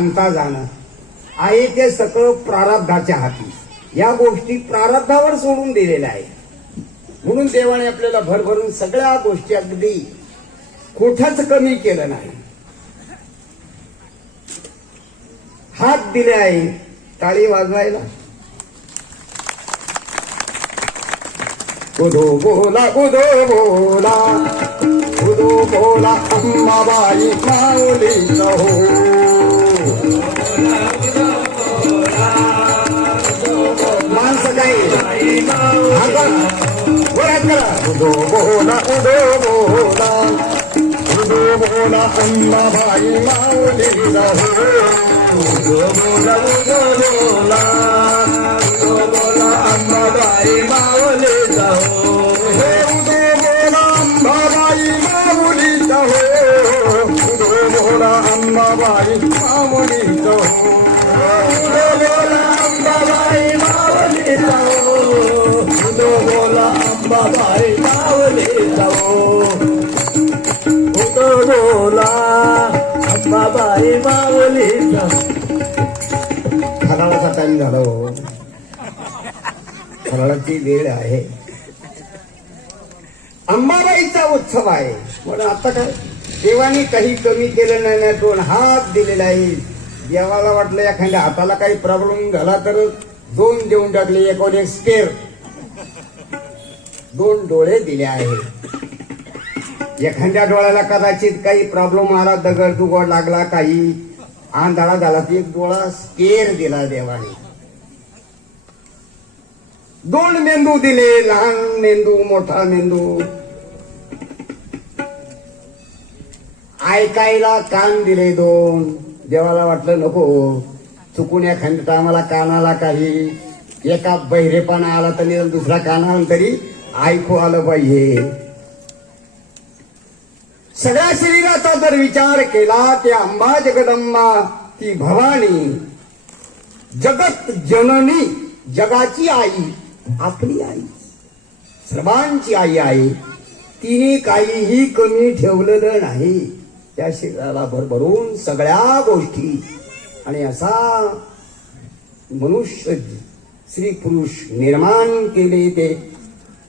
आणता जाणं. आहे ते सकळ प्रारब्धाच्या हाती. या गोष्टी प्रारब्धावर सोडून दिलेल्या आहेत. म्हणून देवाने आपल्याला भरभरून सगळ्या गोष्टी अगदी कुठंच कमी केलं नाही. हात दिले आहे टाळी वाजवायला. उदो बोला उदो बोला. उदो बोला अंबाबाई माऊली हो वरात करा उदो बोला उदो बोला उदो बोला अंबाबाई माऊली हो उदो बोला उदो बोला उदो बोला अंबाबाई माऊली हो हे उदो बोला अंबाबाई माऊली हो उदो बोला अंबाबाई माऊली हो उदो बोला अंबाबाई माऊली हो उदो बोला अंबाबाई माऊली फराळाची वेळ आहे. अंबाबाईचा उत्सव आहे. म्हणून आता काय? देवाने काही कमी केलं नाही ना दोन हात दिलेला आहे देवाला वाटलं एखाद्या हाताला काही प्रॉब्लेम झाला तर दोन देऊन टाकले एक एक स्केर दोन डोळे दिले आहेत. एखाद्या डोळ्याला कदाचित काही प्रॉब्लेम आला दगड दुगड लागला काही आंधळा झाला एक डोळा स्केर दिला देवाने. दोन मेंदू दिले लहान मेंदू मोठा मेंदू. ऐकायला कान दिले दोन. देवाला वाटलं नको. चुकून या खंडता आम्हाला कानाला काही. एका बहिरेपणा आला तरी निदान दुसरा कानाला तरी ऐकू आलं पाहिजे. सगळ्या शरीराचा जर विचार केला ते अंबा जगदंबा ती भवानी जगत जननी जगाची आई. आपली आई. सर्वांची आई आहे. तिने काहीही कमी ठेवलेलं नाही. त्या शरीराला भरभरून सगळ्या गोष्टी. आणि असा मनुष्य स्त्री पुरुष निर्माण केले ते.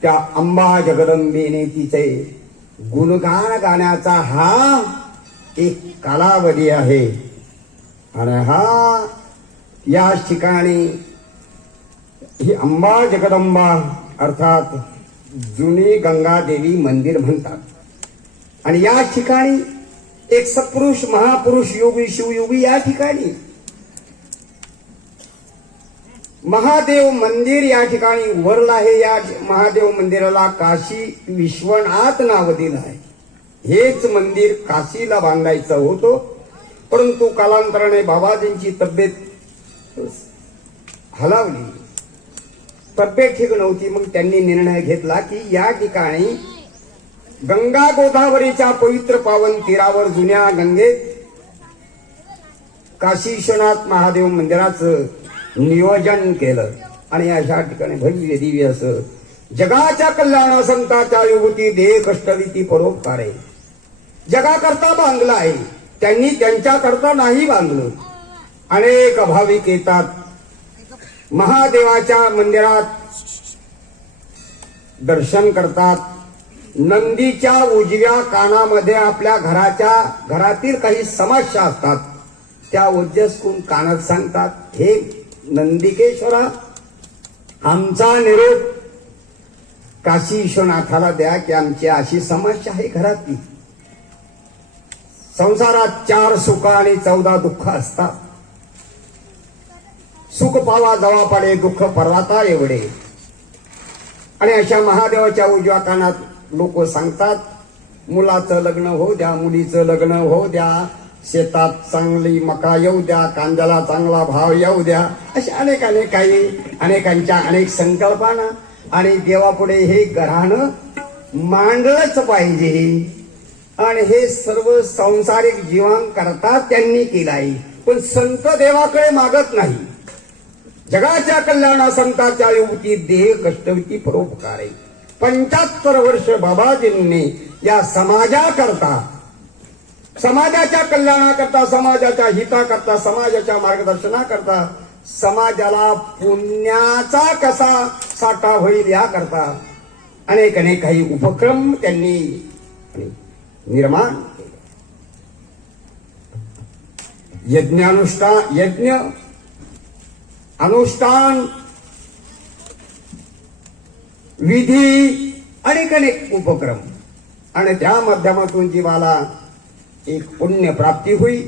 त्या अंबा जगदंबेने तिचे गुणगान गाण्याचा हा एक कालावधी आहे. आणि हा या ठिकाणी ही अंबा जगदंबा अर्थात जुनी गंगा देवी मंदिर म्हणतात. आणि या ठिकाणी एक सत्पुरुष महापुरुष योगी शिवयोगी या ठिकाणी. महादेव मंदिर या ठिकाणी उभारलं आहे. या महादेव मंदिराला काशी विश्वनाथ नाव दिलं आहे. हेच मंदिर काशीला बांधायचं होतं. परंतु कालांतराने बाबाजींची तब्येत हलावली. तब्येत ठीक नव्हती. मग त्यांनी निर्णय घेतला की या ठिकाणी गंगा गोदावरीच्या पवित्र पावन तीरावर जुन्या गंगेत काशी विश्वनाथ महादेव मंदिराचं नियोजन केलं. आणि अशा ठिकाणी भव्य दिव्य असं जगाच्या कल्याण संताच्या युवती देह कष्टविती परोपकार. आहे जगाकरता बांधला आहे. त्यांनी त्यांच्याकरता नाही बांधलं. अनेक भाविक येतात. महादेवाच्या मंदिरात दर्शन करतात. नंदीच्या उजव्या कानामध्ये आपल्या घराच्या घरातील काही समस्या असतात. त्या उद्देशकून कानात सांगतात हे नंदिकेश्वरा आमचा निरोप काशी विश्वनाथाला द्या की आमची अशी समस्या आहे घरातली. संसारात चार सुख आणि चौदा दुःख असतात. सुख पावा जवा पाडे दुःख पर्वता एवढे. आणि अशा महादेवाच्या उजव्या कानात लोक सांगतात मुलाचं लग्न होऊ द्या मुलीचं लग्न होऊ द्या शेतात चांगली मका येऊ द्या कांद्याला चांगला भाव येऊ द्या अशा अनेक अनेक काही अनेकांच्या अनेक संकल्पना आणि देवापुढे हे गऱ्हाणं मांडलंच पाहिजे. आणि हे सर्व संसारिक जीवांकरता त्यांनी केलं आहे पण संत देवाकडे मागत नाही. जगाच्या कल्याणा संताच्या युवती देह कष्टवती परोपकार आहे. पंच्याहत्तर वर्ष बाबाजींनी या समाजाकरता समाजाच्या कल्याणाकरता समाजाच्या हिताकरता समाजाच्या मार्गदर्शनाकरता समाजाला पुण्याचा कसा साठा होईल याकरता अनेक अनेक काही उपक्रम त्यांनी निर्माण केले. यज्ञानुष्ठान यज्ञ अनुष्ठान विधी अनेक अनेक उपक्रम. आणि त्या माध्यमातून जीवाला एक पुण्य प्राप्ती होई.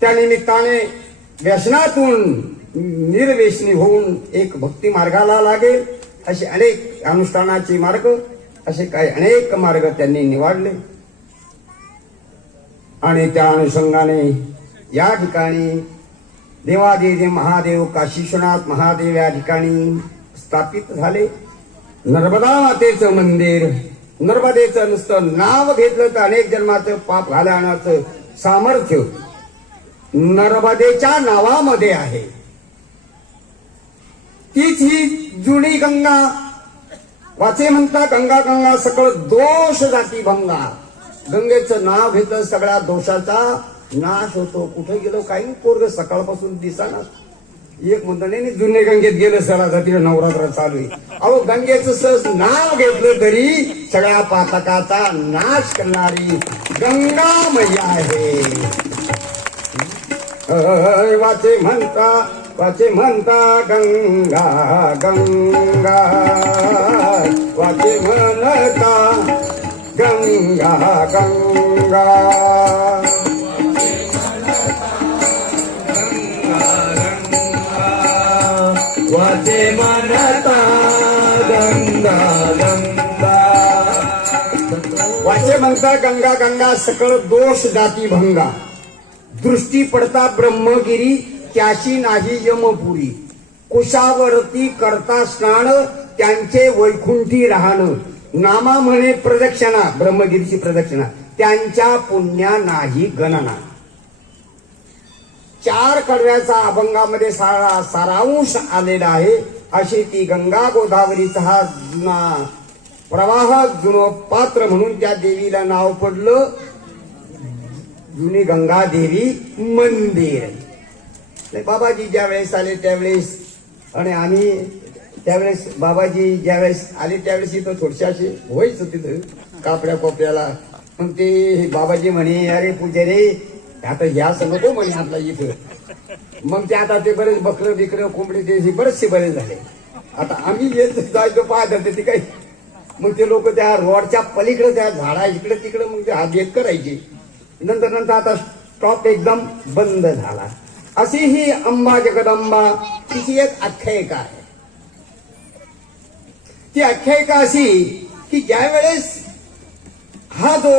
त्या निमित्ताने व्यसनातून निर्व्यसनी होऊन एक भक्ती मार्गाला लागेल. असे अनेक अनुष्ठानाचे मार्ग असे काही अनेक मार्ग त्यांनी निवडले. आणि त्या अनुषंगाने या ठिकाणी देवादेवी महादेव काशीश्वनाथ महादेव या ठिकाणी स्थापित झाले. नर्मदा मातेचं मंदिर नर्मदेचं नुसतं नाव घेतलं तर अनेक जन्माचं पाप घालवण्याचं सामर्थ्य नर्मदेच्या नावामध्ये आहे. तीच ही जुनी गंगा वाचे म्हणता गंगा गंगा सकळ दोष जाती भंगा. गंगेचं नाव घेतलं सगळ्या दोषाचा नाश होतो. कुठे गेलो? काही पोरग सकाळपासून दिसाना. एक म्हणतो नाही जुने गंगेत गेलं सरा जातीला नवरात्र चालू आहे. अहो गंगेचं सहज नाव घेतलं तरी सगळ्या पातकाचा नाश करणारी गंगा मैया आहे वाचे म्हणता वाचे म्हणता गंगा गंगा. वाचे म्हणता गंगा गंगा. ते म्हणता गंगा गंगा. वाचे म्हणता गंगा गंगा सकळ दोष जाती भंगा. दृष्टी पडता ब्रह्मगिरी त्याची नाही यमपुरी. कुशावरती करता स्नान त्यांचे वैकुंठी राहणं. नामा म्हणे प्रदक्षिणा ब्रह्मगिरीची प्रदक्षिणा. त्यांच्या पुण्या नाही गणना. चार कडव्याचा अभंगामध्ये सारा सारांश आलेला आहे. अशी ती गंगा गोदावरीचा हा जुना प्रवाह जुनो पात्र म्हणून त्या देवीला नाव पडलं. जुनी गंगा देवी मंदिर. बाबाजी ज्या वेळेस आले त्यावेळेस आणि आम्ही त्यावेळेस बाबाजी ज्यावेळेस आले त्यावेळेस इथं थोडशा अशी व्हायचं तिथं कापड्या कोपऱ्याला मग ते बाबाजी म्हणे अरे पुजारी आता ह्या नको हो म्हणे आपला इथं. मग ते आता ते बरेच बकर बिकर कोंबडी ते बरेचसे बरे झाले. आता आम्ही येत जायचो पाहत होते ते काही. मग ते लोक त्या रोडच्या पलीकडे त्या झाडा इकडे तिकडे मग ते हात येत करायचे. नंतर नंतर आता स्टॉप एकदम बंद झाला. अशी ही अंबा जगदंबा तिची एक आख्यायिका आहे. ती आख्यायिका अशी की ज्या वेळेस हा जो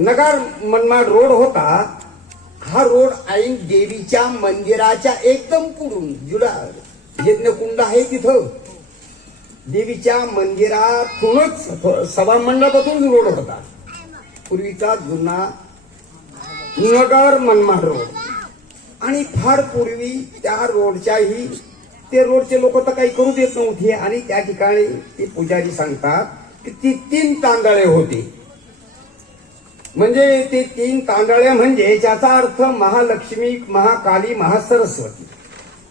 नगर मनमाड रोड होता हा रोड ऐन देवीच्या मंदिराच्या एकदम पुढून जुडा यज्ञकुंड आहे तिथं. देवीच्या मंदिरातूनच सभा मंडपातून रोड होता. पूर्वीचा जुना नगर मनमाड रोड. आणि फार पूर्वी त्या रोडच्याही ते रोडचे लोक तर काही करू देत नव्हते. आणि त्या ठिकाणी ते पुजारी सांगतात की ती तीन तांदळे होती. म्हणजे ते तीन तांदळ्या म्हणजे ज्याचा अर्थ महालक्ष्मी महाकाली महासरस्वती.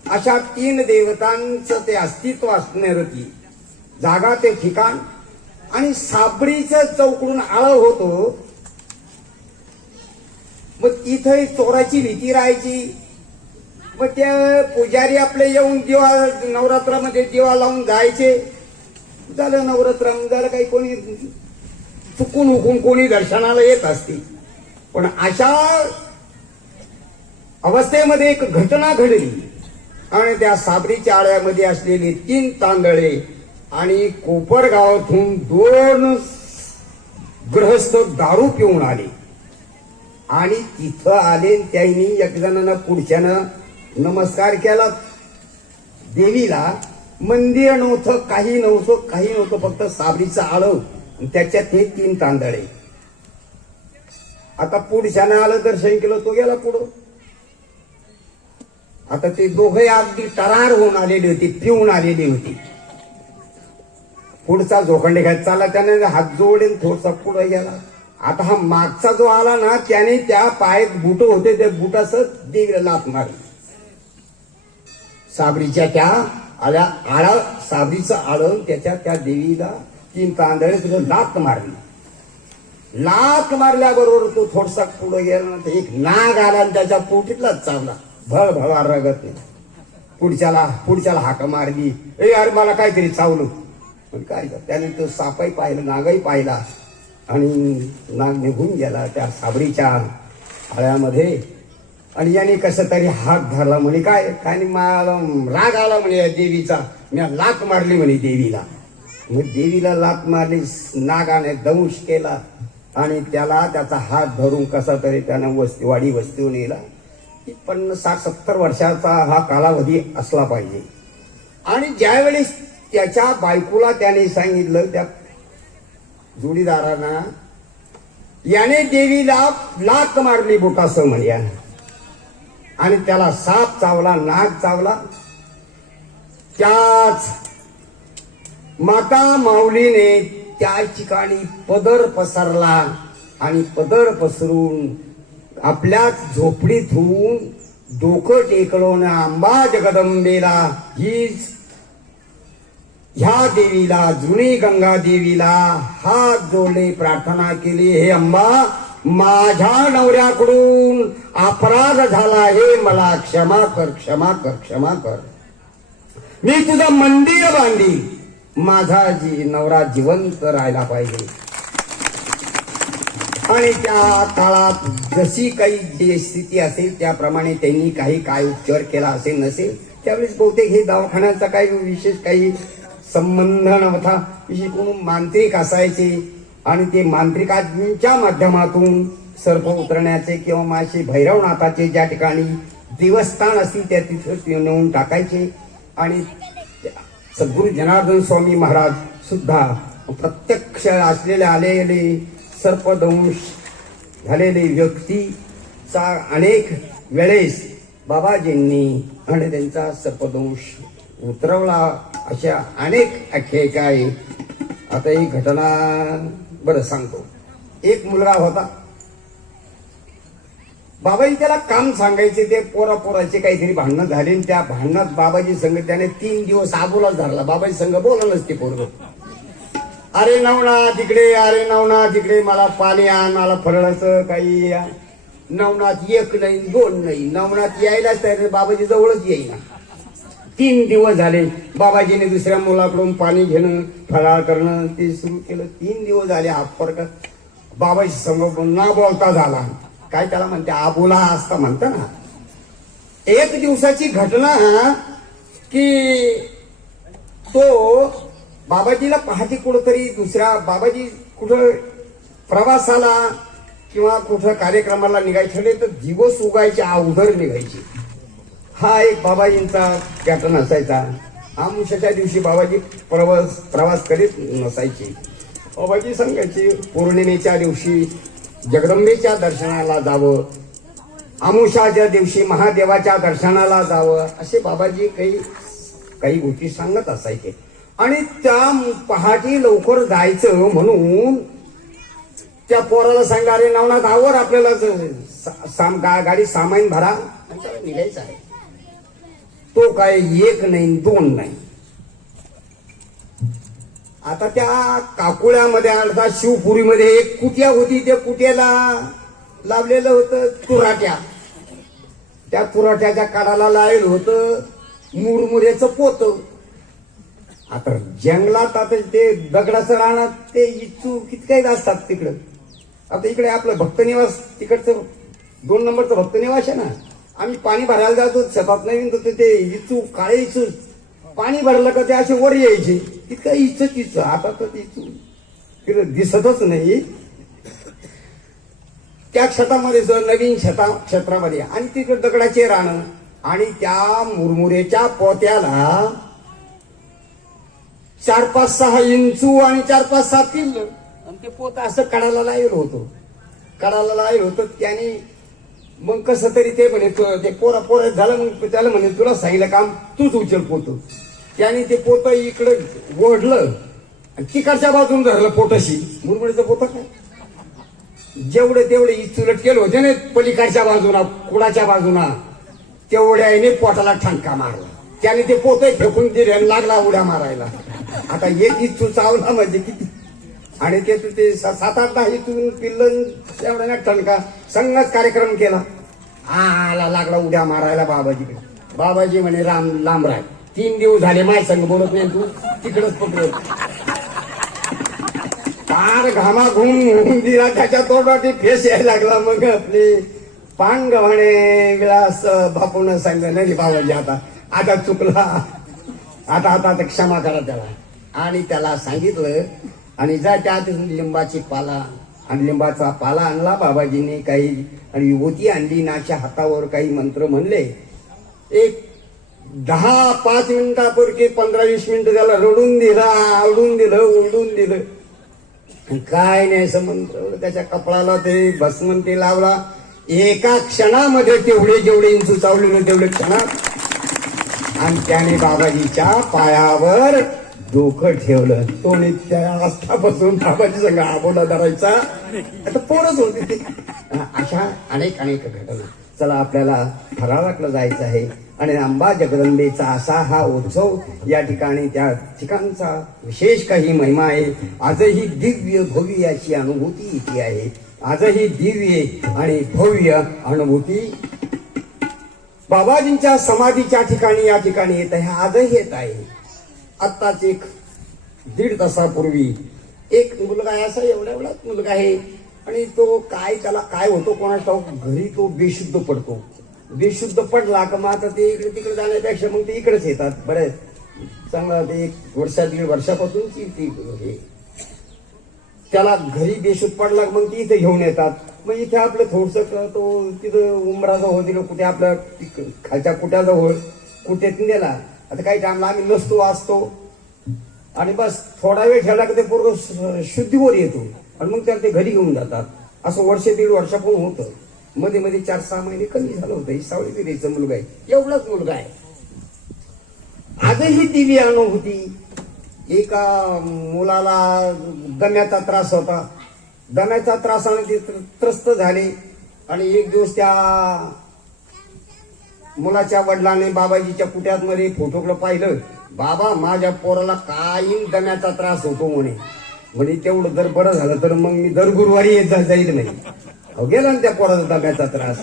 अशा तीन देवतांचं ते अस्तित्व असणार ती जागा ते ठिकाण आणि साबरीचं चौकडून आळ होतो. मग तिथं चोराची भीती राहायची. मग त्या पुजारी आपले येऊन दिवा नवरात्रामध्ये दिवा लावून जायचे. झालं नवरात्र झालं काही कोणी चुकून उकून कोणी दर्शनाला येत असते. पण अशा अवस्थेमध्ये एक घटना घडली. आणि त्या साबरीच्या आळ्यामध्ये असलेले तीन तांदळे आणि कोपरगावातून दोन गृहस्थ दारू पिऊन आले. आणि तिथं आले त्यांनी एकजणानं पुढच्यानं नमस्कार केला. देवीला मंदिर नव्हतं काही नव्हतं काही नव्हतं फक्त साबरीचं आळव होतं. त्याच्यात हे तीन तांदळे आता पुढच्यानं आलं दर्शन केलं तो गेला पुढं. आता ते दोघे अगदी टरार होऊन आलेली होती पिऊन आलेली होती. पुढचा जोखंडे घ्यायचा चालला त्याने हात जोडेल थोडसा पुढे गेला. आता हा मागचा जो आला ना त्याने त्या पायात बुट होते त्या बुटास देवीला लात मारली. साबरीच्या त्या आल्या आळा साबरीचं आळं त्याच्या त्या देवीला तीन तांदळे तुझं लात मारली. लात मारल्याबरोबर तो थोडसा पुढे गेला ना तर एक नाग आला आणि त्याच्या पोटीतलाच चावला. भळ भळ रगत नाही पुढच्याला पुढच्याला हाक मारली. ए अरे मला काहीतरी चावलं. पण काय झालं? त्याने तो सापाही पाहिलं नागही पाहिला. आणि नाग निघून गेला त्या साबरीच्या आळ्यामध्ये आणि याने कसं तरी हात धरला म्हणे काय काय नाही, मला राग आला म्हणे या देवीचा. मी लात मारली म्हणे देवीला. मग देवीला लात मारली नागाने दंश केला आणि त्याला त्याचा हात धरून कसा तरी त्यानं वस्ती वाडी वस्तीवर नेला. की पन्नास साठ सत्तर वर्षाचा हा कालावधी असला पाहिजे. आणि ज्यावेळेस त्याच्या बायकोला त्याने सांगितलं त्या जोडीदारांना याने देवीला लात मारली बोटासं म्हणल्या. आणि त्याला साप चावला नाग चावला. त्याच माता माऊलीने त्या ठिकाणी पदर पसरला आणि पदर पसरून आपल्याच झोपडीत होऊन डोकं टेकलून आंबा जगदंबेला हीच ह्या देवीला जुनी गंगा देवीला हात जोडले प्रार्थना केली हे अंबा माझ्या नवऱ्याकडून अपराध झाला हे मला क्षमा कर क्षमा कर क्षमा कर. मी तुझं मंदिर बांधील माझा जी नवरा जिवंत राहायला पाहिजे. आणि त्या काळात जशी काही जी स्थिती असेल त्याप्रमाणे त्यांनी काही काय उपचार केला असेल नसेल त्यावेळेस बहुतेक हे दवाखान्याचा काही विशेष काही संबंध नव्हता. विशेष कोण मांत्रिक असायचे आणि ते मांत्रिकांच्या माध्यमातून सर्प उतरण्याचे किंवा मासे भैरवनाथाचे ज्या ठिकाणी देवस्थान असतील त्या तिथं नेऊन टाकायचे. आणि सद्गुरु जनार्दन स्वामी महाराज सुद्धा प्रत्यक्ष असलेले आलेले सर्पदंश झालेले व्यक्तीचा अनेक वेळेस बाबाजींनी आणि त्यांचा सर्पदंश उतरवला अशा अनेक आख्यायिका आहे आता ही घटना बरं सांगतो. एक मुलगा होता. बाबाजी त्याला काम सांगायचे ते पोरा पोराचे काहीतरी भांडणं झाले आणि त्या भांडणात बाबाजी संघ त्याने तीन दिवस आबोला धरला. बाबाजी संघ बोलणच ते पोरग अरे नवना तिकडे अरे नवना तिकडे मला पाणी आण मला फरळाचं काही नवनाथ एक नाही दोन नाही. नवनाथ यायलाच तयार बाबाजी जवळच येईना. तीन दिवस झाले बाबाजीने दुसऱ्या मुलाकडून पाणी घेणं फराळ करणं ते सुरू केलं. तीन दिवस झाले हा फरक बाबाजी समोर ना बोलता झाला. काय त्याला म्हणते? आबोला असता म्हणत ना. एक दिवसाची घटना की तो बाबाजीला पहाटे कुठंतरी दुसऱ्या बाबाजी कुठं प्रवासाला किंवा कुठं कार्यक्रमाला निघायचे तर दिवस उगायचे अवघड निघायची. हा एक बाबाजींचा पॅटर्न असायचा. आमुषाच्या दिवशी बाबाजी प्रवास प्रवास करीत नसायचे. बाबाजी सांगायचे पौर्णिमेच्या दिवशी जगदंबेच्या दर्शनाला जावं आमुषाच्या दिवशी महादेवाच्या दर्शनाला जावं असे बाबाजी काही काही गोष्टी सांगत असायचे. आणि त्या पहाटे लवकर जायचं म्हणून त्या पोराला सांगा अरे नवनाथ आवर आपल्याला साम- गा- गाडी सामाईन भरा. निघायचं आहे. तो काय एक नाही दोन नाही. आता त्या काकुळ्यामध्ये अर्थात शिवपुरीमध्ये एक कुटिया होती त्या कुट्याला लावलेलं होतं कुराट्या त्या कुराट्याच्या काढाला लावलं होतं मुरमुऱ्याचं पोत. आता जंगलात आता ते दगडाचं राहणार ते इच्छू कितकाही असतात तिकडं. आता इकडे आपलं भक्तनिवास तिकडचं दोन नंबरचं भक्तनिवास आहे ना. आम्ही पाणी भरायला जातो शेतात नवीन तर ते इचू काळे इचू पाणी भरलं का ते असे वर यायचे. इतकं इच्छच इच आता तर ते इचू दिसतच नाही. त्या क्षेत्रामध्ये जर नवीन क्षेत्रा क्षेत्रामध्ये आणि तिकडे दगडाचे राहणं आणि त्या मुरमुरेच्या पोत्याला चार पाच सहा इंचू आणि चार पाच सहा पिल्ल. आणि ते पोत असं कडाला लाईल होतं. कडाला लाईल होतं. त्याने मग कसं तरी ते म्हणे तु- ते पोरा पोरा झालं मग त्याला म्हणे तुला सांगितलं काम तूच उचल पोत. त्याने ते पोत इकडं ओढलं. आणि तिकडच्या बाजून धरलं पोटाशी. मुरमुरीचं पोत काय? जेवढे तेवढे इचुलट केलं होते ना पलीकडच्या बाजूला कुडाच्या बाजूला तेवढ्याने पोटाला ठणका मारला. त्याने ते पोत फेकून दिले आणि लागला उड्या मारायला. आता एक इचू चावला म्हणजे किती? आणि ते तू ते स- सात आठ दहा इथून पिल्लन एवढ्या ठणका. संगच कार्यक्रम केला. आला लागला उड्या मारायला बाबाजीकडे. बाबाजी म्हणे राम लांब राय तीन दिवस झाले माय संग बोलत नाही तू. तिकडच पकडत पार घामा घुम दिला त्याच्या तोंडाची फेस यायला लागला मग आपले. पांग म्हणे विलास बापून सांग नाही बाबाजी आता आता चुकला. आता आता आता क्षमा करा त्याला. आणि त्याला सांगितलं आणि जा त्यात लिंबाची पाला. आणि लिंबाचा पाला आणला बाबाजीने काही. आणि युवती आणली नाच्या हातावर काही मंत्र म्हणले. एक दहा पाच मिनिटापूर्वी पंधरा वीस मिनिटं त्याला रडून दिलं आवडून दिलं ओरडून दिलं. काय नाही समंत्र त्याच्या कपडाला ते भस्मंती लावला. एका क्षणामध्ये तेवढे जेवढे इंचू चावलेले तेवढे क्षणात आणि त्याने बाबाजीच्या पायावर डोकं ठेवलं. तो त्या आस्थापासून बाबाजी संग आबोला धरायचा. आता पोरच होते अशा अनेक अनेक घटना. चला आपल्याला फराळाकडे जायचं आहे. आणि अंबा जगदंबेचा असा हा उत्सव या ठिकाणी त्या ठिकाणचा विशेष काही महिमा आहे. आजही दिव्य भव्य अशी अनुभूती इथे आहे. आजही दिव्य आणि भव्य अनुभूती बाबाजींच्या समाधीच्या ठिकाणी या ठिकाणी येत आहे आजही येत आहे. आत्ताच एक दीड तासापूर्वी एक मुलगा आहे असा एवढा एवढाच मुलगा आहे आणि तो काय त्याला काय होतो कोणाचा? घरी तो बेशुद्ध पडतो. बेशुद्ध पडला का मग आता ते इकडे तिकडे जाण्यापेक्षा मग ते इकडेच येतात. बरेच चांगला ते एक वर्षा दीड वर्षापासून ती ती हे. त्याला घरी बेशुद्ध पडला मग ती इथे घेऊन येतात. मग इथे आपलं थोडस तो तिथं उमराजवळ दिलं हो, कुठे आपल्या खालच्या कुट्याचा होळ कुठेत नेला. आता काही टाइमला आम्ही नसतो वाचतो. आणि बस थोडा वेळ ठेवला की ते पूर्ण शुद्धीवर येतो. आणि मग त्याला ते घरी घेऊन जातात. असं वर्ष दीड वर्षापूर्वी होतं. मध्ये मध्ये चार सहा महिने कमी झालं होतं? ही सावळी दिलीचा मुलगा आहे एवढाच मुलगा आहे. आजही दिली अनुभूती एका मुलाला दम्याचा त्रास होता. दम्याचा त्रासाने ते त्रस्त झाले. आणि एक दिवस त्या मुलाच्या वडिलाने बाबाजीच्या पुट्यात मध्ये फोटोकडे पाहिलं. बाबा माझ्या पोराला काही दम्याचा त्रास होतो म्हणे. म्हणे तेवढं जर बरं झालं तर मग मी दर गुरुवारी येत जाईल म्हणे. गेला ना त्या पोराचा डब्याचा त्रास.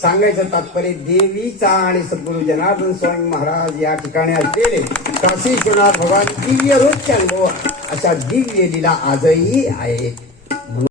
सांगायचं तात्पर्य देवीचा आणि सद्गुरु जनार्दन स्वामी महाराज या ठिकाणी असलेले काशी भगवान दिव्य रोजच्या अनुभव अशा दिव्य लीला आजही आहे